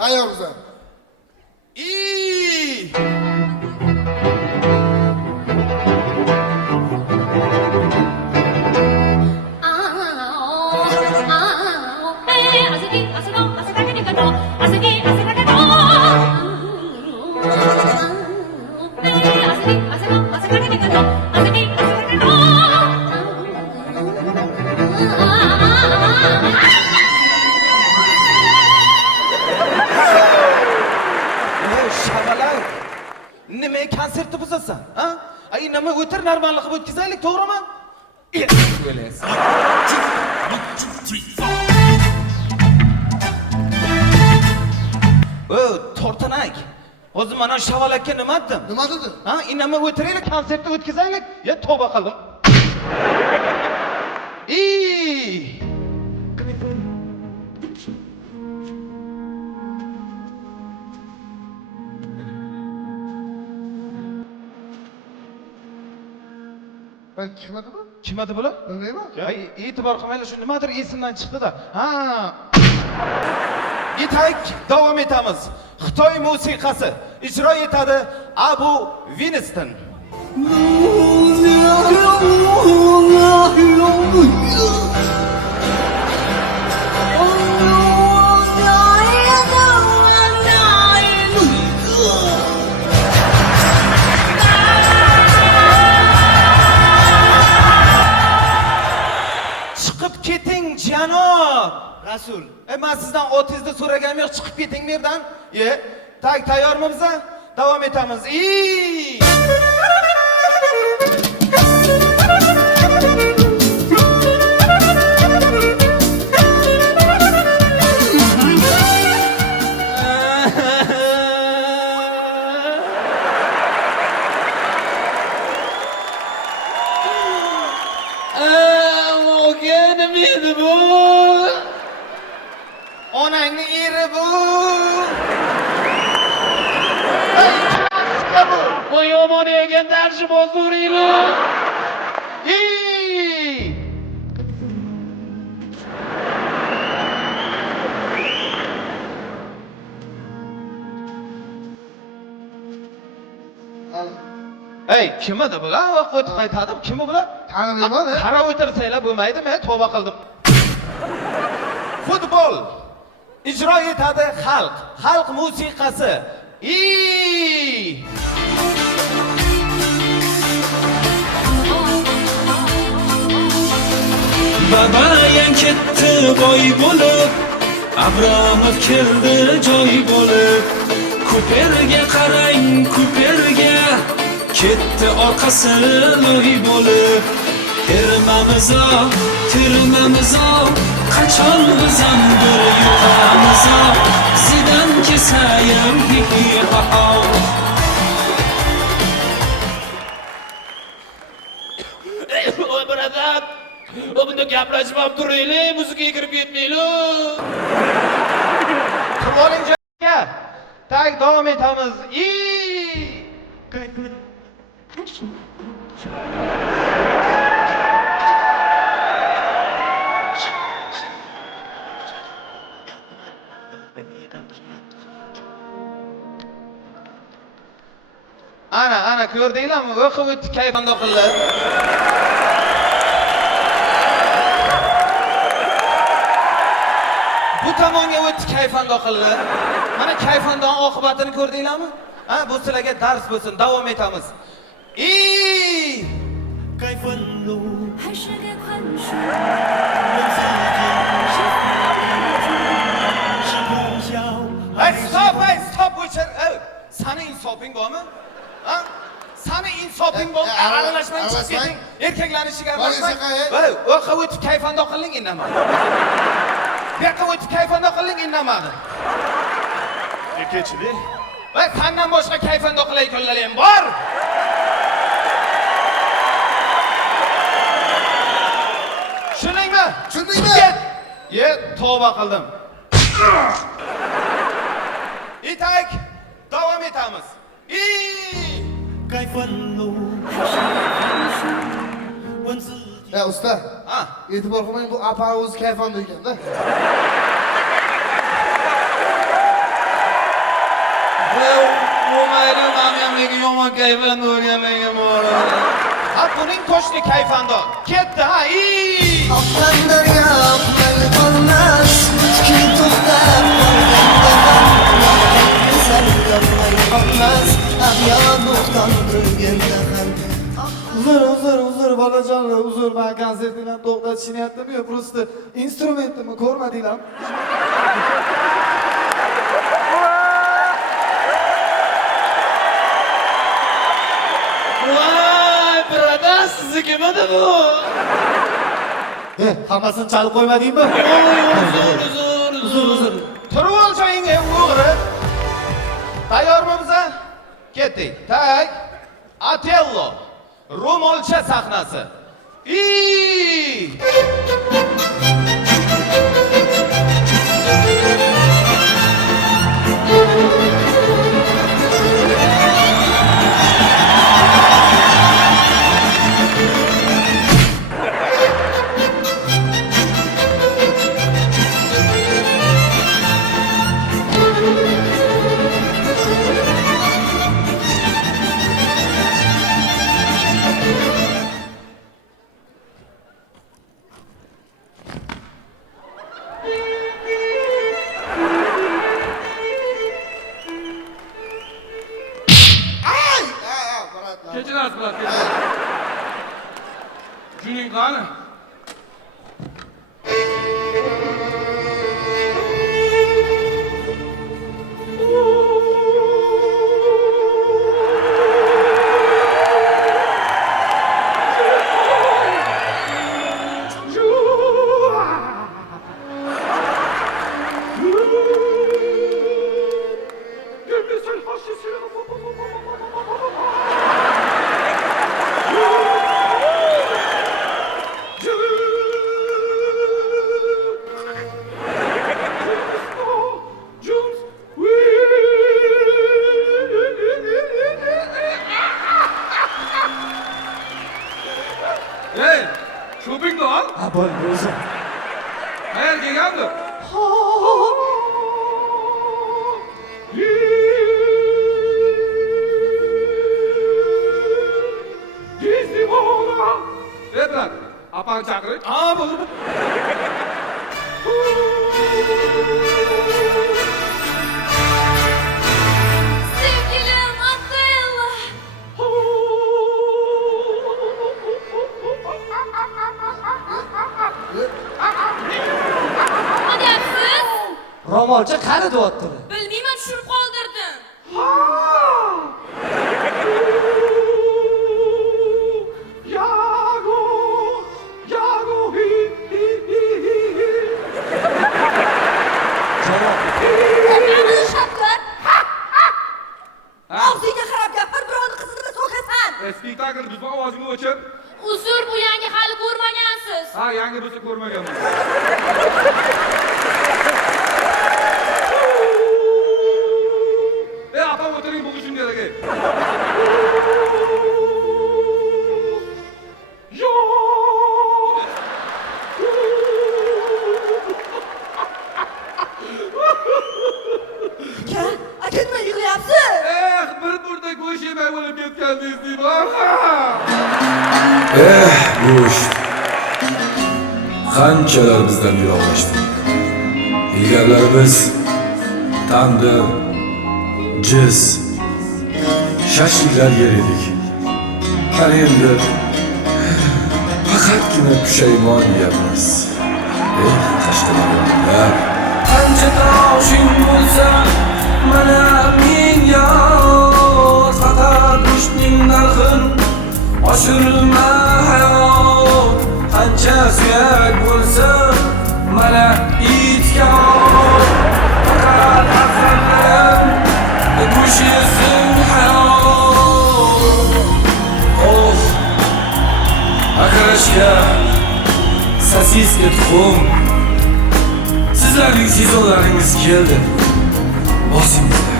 Ayağımıza. İyi. Şabalay. Nime konsertni buzasan? Ha? Ay nima o'tir normallik qilib o'tkazaylik, to'g'rimi? O'ylaysiz. Tortanak. Hozir mana shavalakka nima dedim? Nima dedi? Ha, inamay o'tiraylik, konsertni o'tkazaylik. Ya tavba qildim. Ben çıkmadı mı? Kim edi bular? Öyle mi? Ay, e'tibor qilmaylar, shu nimadir esimdan chiqdi-da. Ha. Yetak, davom etamiz. Xitoy musiqasi ijro etadi Abu Winston. Chiqib keting janob Rasul. Men sizdan otingizni so'raganim yo'q, chiqib keting bu yerdan. Tayyormisiz? Davom etamiz. Onangni eri bu. Bu yomon ekan darshi bozuringlar. Ey, kim edi bu? Vaqt o'tib qaytadi. Kim bu bular? Tanımayman. Qarab o'tirsanglar bo'lmaydimi? Tavba qildim. Futbol ijro etadi xalq musiqasi. Babayang ketdi boy bo'lib, Abramov keldi joy bo'lib. Kuperga qarang, kuperga ketdi orqasi loy bo'lib. Termamiz qachon bizam bir yo'qamiz. Zidan kesayim hi-hi-ha-ha. Oy birodar, bunda gaplashib olib turaylik, muzikaga kirib ketmaylik. Turib oling joyga. Davom etamiz. Ana ko'rdinglarmi? O'qib o'tib kayfanda qildi. Bu tomonga o'tib kayfanda qildi. Mana kayfandan oqibatini ko'rdinglarmi? Ha, bu sizlarga dars bo'lsin. Davom etamiz. Kayfanlu 还是得宽恕。 Stop o'chir. Sani insofing bormi? Ha? Sani insofing bormi? Aralashmang chiqib keting. Erkaklarning ishiga aralashmang. O'qib o'tib kayfanda qiling indamadi. Bu yoqqa o'tib kayfanda qiling indamadi. Kechidi. Va sendan boshqa kayfanda qilay kunlar ham bor. Tushundingmi? Ye, tavba qildim. İtak, davam etamiz. Kayfanlu Ya usta. Ha. E'tibor qilmang, bu apa o'zi kayfonda ekan-da. yomon kayfanda o'rganmagan bor. Ha buning qo'shni kayfandor. Ketdi ha. Oqqan daryo oqqan qolmas, kim to'xtab qolganda sal yonmay qolmas, abyon o'qdan turganda ham. Uzr, bolajonlar, uzr, men konsertni to'xtatishyaptimi yo, просто instrumentimni ko'rmadinglarmi? Voy, brada, siznikimidi bu? Hammasini chalib qo'ymadingmi? Uzr. Turib ol joyingga o'g'ri. Tayyormi biza? Ketdik. Tak. Otello. Ro'molcha sahnasi. Kechirasiz, bular. Juning qani? Hey, shoppingni ol. Ha, bo'ldi. Qayerga kelgandi? Ebrat, apang chaqiring. Ha, bo'ldi. Sevgilim Otello. Nima deyapsiz? Ro'molcha qani deyapti? Bilmayman, tushirib qoldirdim. Qani Shavkat? Og'zingga qarab gapir, birovni qizini so'kasan. Spektakl bizning ovozingni o'chir. Uzr, bu yangi hali ko'rmagansiz. Ha, yangi bo'lsa ko'rmaganman. Apam o'tiring, bu ishim kerak. Aka, nima yig'layapsiz? Bir burda go'sht yemay o'lib ketgandingiz deyman. Go'sht. Qanchalar bizdan yiroqlashdi. Ilgarilarimiz tandir, jiz, shashliklar yer edik. Qani endi faqatgina pushaymon yeyapmiz. Qashqadaryoliklar. Qancha toshing bo'lsa, mana men yot. Faqat go'shtning narxin oshirma hayot. Qancha suyak bo'lsa, mana it kabob. Faqat farzandlarim go'sht yesin hayot. Of, akarashka, sosiska tuxum. Sizlarning sezonlaringiz keldi. Bosingizlar.